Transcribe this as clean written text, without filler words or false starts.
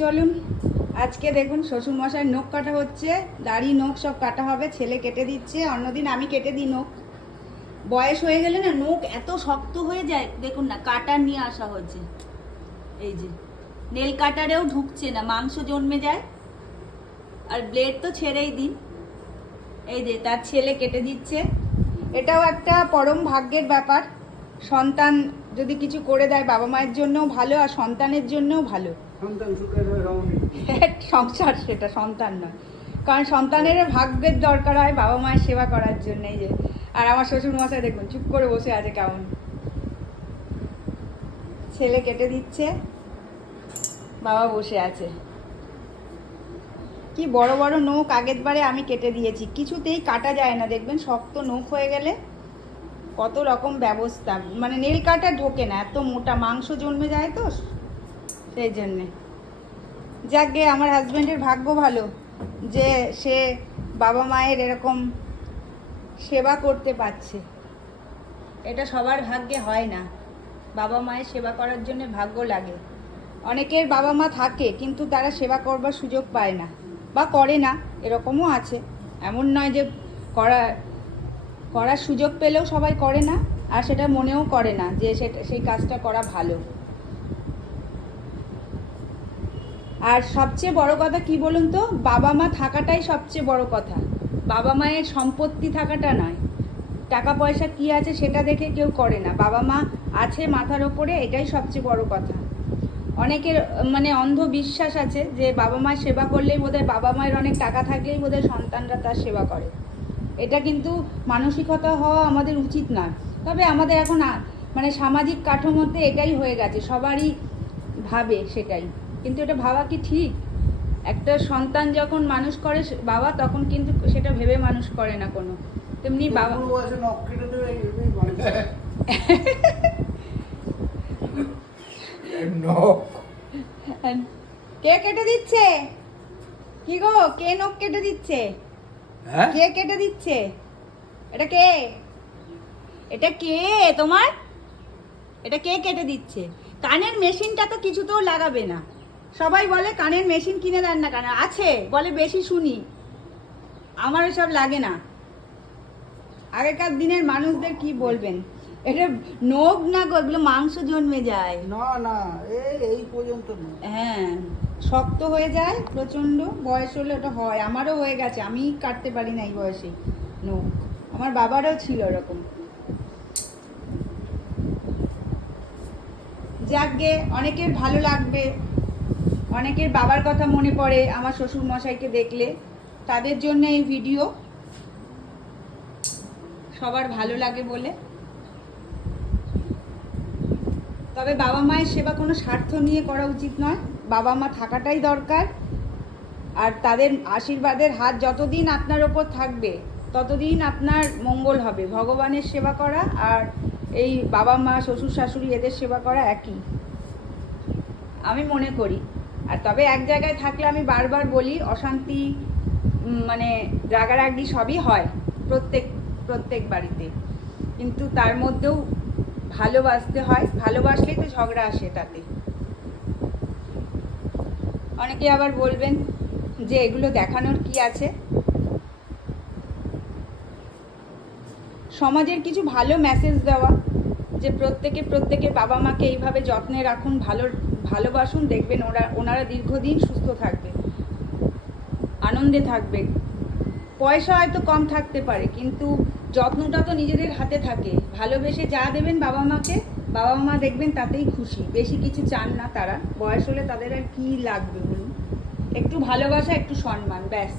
চলুন আজকে দেখুন শ্বশুরমশাই নখ কাটা হচ্ছে, দাড়ি নখ সব কাটা হবে, ছেলে কেটে দিচ্ছে। অন্যদিন আমি কেটে দিই নখ। বয়স হয়ে গেলে না নখ এত শক্ত হয়ে যায়, দেখুন না কাটার নিয়ে আসা হচ্ছে, এই যে নেল কাটারেও ঢুকছে না, মাংস জন্মে যায়। আর ব্লেড তো ছেড়েই দিন, এই যে তার ছেলে কেটে দিচ্ছে। এটাও একটা পরম ভাগ্যের ব্যাপার। সন্তান যদি কিছু করে দেয় বাবা মায়ের জন্যও ভালো, আর সন্তানের জন্যও ভালো। সংসার সেটা, সন্তান নয়। কারণ সন্তানের ভাগ্যের দরকার হয় বাবা মায়ের সেবা করার জন্য। এই যে আর আমার শ্বশুর মশাই দেখুন চুপ করে বসে আছে কেমন, ছেলে কেটে দিচ্ছে, বাবা বসে আছে। কি বড় বড় নখ আগের বারে আমি কেটে দিয়েছি, কিছুতেই কাটা যায় না। দেখবেন শক্ত নখ হয়ে গেলে কত রকম ব্যবস্থা, মানে নেল কাটা ঢোকে না, এত মোটা মাংস জন্মে যায় তো সেই জন্যে। যাকে আমার হাজব্যান্ডের ভাগ্য ভালো যে সে বাবা মায়ের এরকম সেবা করতে পারছে। এটা সবার ভাগ্যে হয় না, বাবা মায়ের সেবা করার জন্য ভাগ্য লাগে। অনেকের বাবা মা থাকে কিন্তু তারা সেবা করবার সুযোগ পায় না বা করে না, এরকমও আছে। এমন নয় যে করার সুযোগ পেলেও সবাই করে না, আর সেটা মনেও করে না যে সেই কাজটা করা ভালো। আর সবচেয়ে বড় কথা কি বলুন তো, বাবা মা থাকাটাই সবচেয়ে বড় কথা, বাবা মায়ের সম্পত্তি থাকাটা নয়। টাকা পয়সা কি আছে সেটা দেখে কেউ করে না, বাবা মা আছে মাথার ওপরে, এটাই সবচেয়ে বড় কথা। অনেকের মানে অন্ধবিশ্বাস আছে যে বাবা মায়ের সেবা করলেই বোধহয়, বাবা মায়ের অনেক টাকা থাকলেই বোধহয় সন্তানরা তার সেবা করে। এটা কিন্তু মানসিকতা হওয়া আমাদের উচিত নয়। তবে আমাদের এখন মানে সামাজিক কাঠামোতে এটাই হয়ে গেছে, সবারই ভাবে সেটাই। কিন্তু এটা ভাবা কি ঠিক? একটা সন্তান যখন মানুষ করে বাবা, তখন কিন্তু সেটা ভেবে মানুষ করে না কোনো। তেমনি বাবা কে কেটে দিচ্ছে? কি গো, কে নখ কেটে দিচ্ছে? কে কেটে দিচ্ছে? এটা কে? এটা কে তোমার? এটা কে কেটে দিচ্ছে? কানের মেশিনটা তো কিছুতেও লাগাবে না। সবাই বলে কানের মেশিন কিনে দেন না কেন, আছে বলে বেশি শুনি। আমার এসব লাগে না। আগেকার দিনের মানুষদের কি বলবেন, এটা নখ না গো, এগুলো মাংস জন্মে যায়। না না, এই পর্যন্ত না। হ্যাঁ, শক্ত হয়ে যায় প্রচন্ড, বয়স হলে ওটা হয়। আমারও হয়ে গেছে, আমি কাটতে পারি না এই বয়সে নখ। আমার বাবারও ছিল এরকম। যাকগে, অনেকের ভালো লাগবে, অনেকের বাবার কথা মনে পড়ে আমার শ্বশুর মশাইকে দেখলে, তাদের জন্য এই ভিডিও, সবার ভালো লাগে বলে। তবে বাবা মায়ের সেবা কোনো স্বার্থ নিয়ে করা উচিত নয়, বাবা মা থাকাটাই দরকার। আর তাদের আশীর্বাদের হাত যতদিন আপনার ওপর থাকবে ততদিন আপনার মঙ্গল হবে। ভগবানের সেবা করা আর এই বাবা মা শ্বশুর শাশুড়ি এদের সেবা করা একই, আমি মনে করি। আর তবে এক জায়গায় থাকলে আমি বারবার বলি, অশান্তি মানে রাগারাগি সবই হয় প্রত্যেক বাড়িতে, কিন্তু তার মধ্যেও ভালোবাসতে হয়, ভালোবাসলেই তো ঝগড়া আসে তাতে। অনেকে আবার বলবেন যে এগুলো দেখানোর কি আছে। সমাজের কিছু ভালো মেসেজ দেওয়া, যে প্রত্যেকের বাবা মাকে এইভাবে যত্নে রাখুন, ভালোবাসুন, দেখবেন ওনারা দীর্ঘদিন সুস্থ থাকবে, আনন্দে থাকবে। পয়সা হয়তো কম থাকতে পারে, কিন্তু যত্নটা তো নিজেদের হাতে থাকে। ভালোবেসে যা দেবেন বাবা মাকে, বাবা মা দেখবেন তাতেই খুশি, বেশি কিছু চান না তারা। বয়স হলে তাদের আর কি লাগবে বলুন? একটু ভালোবাসা, একটু সম্মান, ব্যাস।